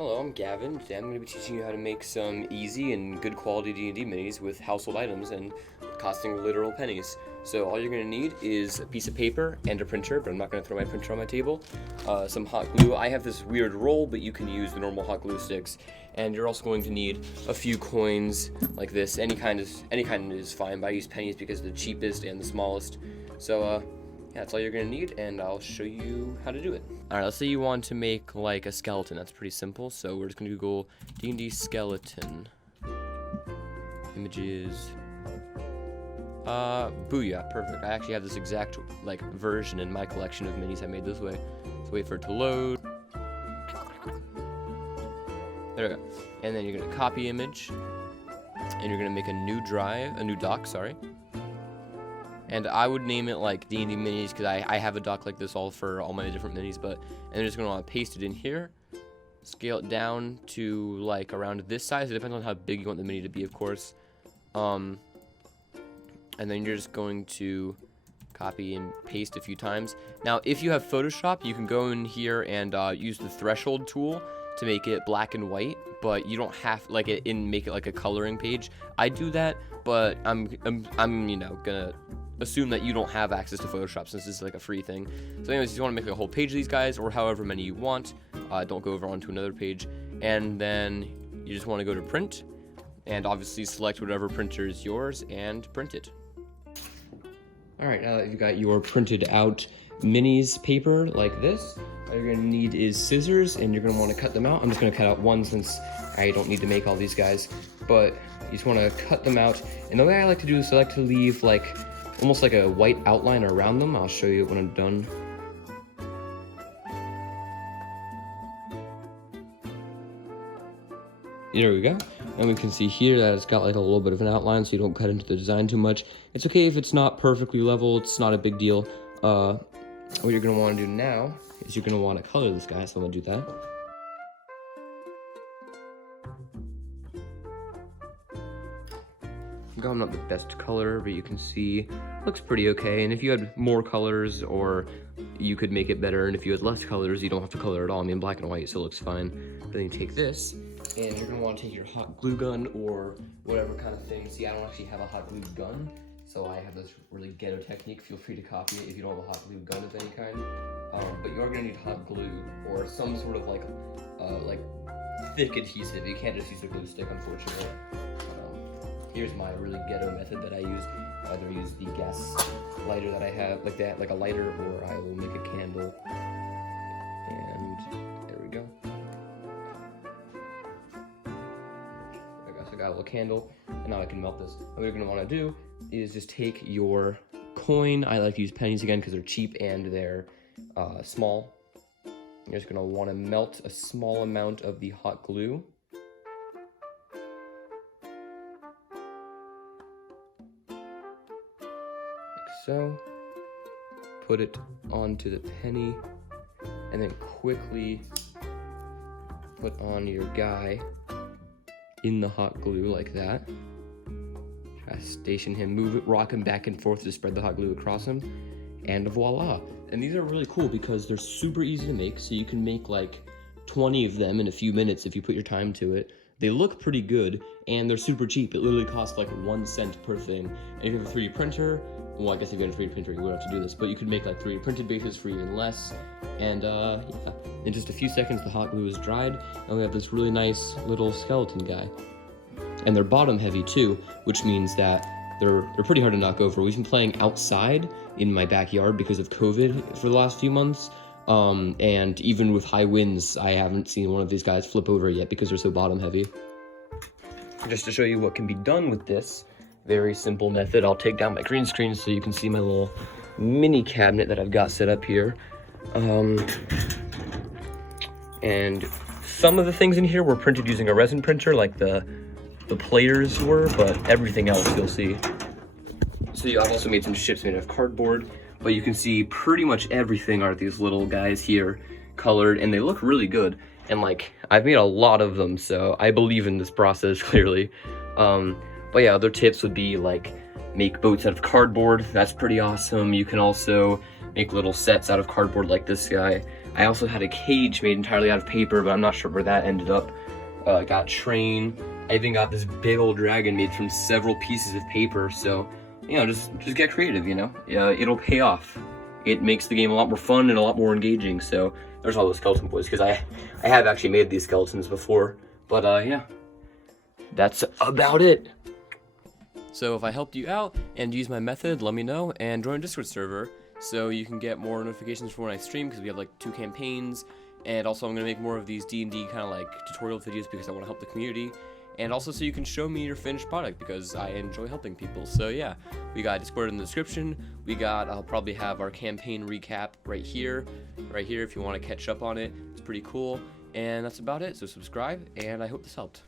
Hello, I'm Gavin. Today I'm going to be teaching you how to make some easy and good quality D&D minis with household items and costing literal pennies. So all you're going to need is a piece of paper and a printer, but I'm not going to throw my printer on my table. Some hot glue. I have this weird roll, but you can use the normal hot glue sticks. And you're also going to need a few coins like this. Any kind is fine, but I use pennies because they're the cheapest and the smallest. So yeah, that's all you're gonna need, and I'll show you how to do it. Alright, let's say you want to make like a skeleton. That's pretty simple. So we're just gonna Google D&D skeleton. Images. Booyah, perfect. I actually have this exact like version in my collection of minis I made this way. So wait for it to load. There we go. And then you're gonna copy image, and you're gonna make a new doc, sorry. And I would name it like D&D minis because I have a doc like this all for all my different minis, and you're just gonna want to paste it in here, scale it down to like around this size. It depends on how big you want the mini to be, of course. And then you're just going to copy and paste a few times. Now, if you have Photoshop, you can go in here and use the threshold tool to make it black and white, but you don't have make it like a coloring page. I do that, but I'm gonna assume that you don't have access to Photoshop since this is like a free thing. So anyways, you want to make like a whole page of these guys or however many you want. Don't go over onto another page, and then you just want to go to print and obviously select whatever printer is yours and print it. Alright, now that you've got your printed out minis paper like this, all you're going to need is scissors, and you're going to want to cut them out. I'm just going to cut out one since I don't need to make all these guys, but you just want to cut them out. And the way I like to do this, I like to leave like almost like a white outline around them. I'll show you when I'm done. There we go. And we can see here that it's got like a little bit of an outline, so you don't cut into the design too much. It's okay if it's not perfectly level. It's not a big deal. What you're going to want to do now is you're going to want to color this guy, so I'm going to do that. I'm not the best color, but you can see looks pretty okay. And if you had more colors, or you could make it better, and if you had less colors, you don't have to color at all. I mean, black and white still looks fine. But then you take this, and you're gonna want to take your hot glue gun or whatever kind of thing. See, I don't actually have a hot glue gun, so I have this really ghetto technique. Feel free to copy it if you don't have a hot glue gun of any kind. But you are gonna need hot glue or some sort of like thick adhesive. You can't just use a glue stick, unfortunately. Here's my really ghetto method that I use. I either use the gas lighter that I have, like a lighter, or I will make a candle. And there we go. I got a little candle, and now I can melt this. What you're gonna wanna do is just take your coin. I like to use pennies again because they're cheap and they're small. You're just gonna wanna melt a small amount of the hot glue. So, put it onto the penny, and then quickly put on your guy in the hot glue like that. Try to station him, move it, rock him back and forth to spread the hot glue across him, and voila. And these are really cool because they're super easy to make, so you can make like 20 of them in a few minutes if you put your time to it. They look pretty good, and they're super cheap. It literally costs like 1 cent per thing. And if you have a 3D printer, well, I guess if you have a 3D printer, you wouldn't have to do this, but you could make like 3D printed bases for even less. And yeah, in just a few seconds, the hot glue is dried, and we have this really nice little skeleton guy. And they're bottom heavy too, which means that they're pretty hard to knock over. We've been playing outside in my backyard because of COVID for the last few months. And even with high winds, I haven't seen one of these guys flip over yet because they're so bottom heavy. Just to show you what can be done with this very simple method, I'll take down my green screen so you can see my little mini cabinet that I've got set up here. And some of the things in here were printed using a resin printer, like the platers were, but everything else you'll see. So I've also made some ships made of cardboard, but you can see pretty much everything are these little guys here, colored, and they look really good. And like, I've made a lot of them, so I believe in this process, clearly. But yeah, other tips would be like, make boats out of cardboard. That's pretty awesome. You can also make little sets out of cardboard like this guy. I also had a cage made entirely out of paper, but I'm not sure where that ended up. Got train. I even got this big old dragon made from several pieces of paper. So, you know, just get creative. You know, it'll pay off. It makes the game a lot more fun and a lot more engaging. So there's all those skeleton boys, because I have actually made these skeletons before. But yeah, that's about it. So if I helped you out and use my method, let me know, and join a Discord server so you can get more notifications for when I stream, because we have like 2 campaigns, and also I'm going to make more of these D&D kind of like tutorial videos because I want to help the community, and also so you can show me your finished product because I enjoy helping people. So yeah, we got Discord in the description. I'll probably have our campaign recap right here if you want to catch up on it. It's pretty cool, and that's about it. So subscribe, and I hope this helped.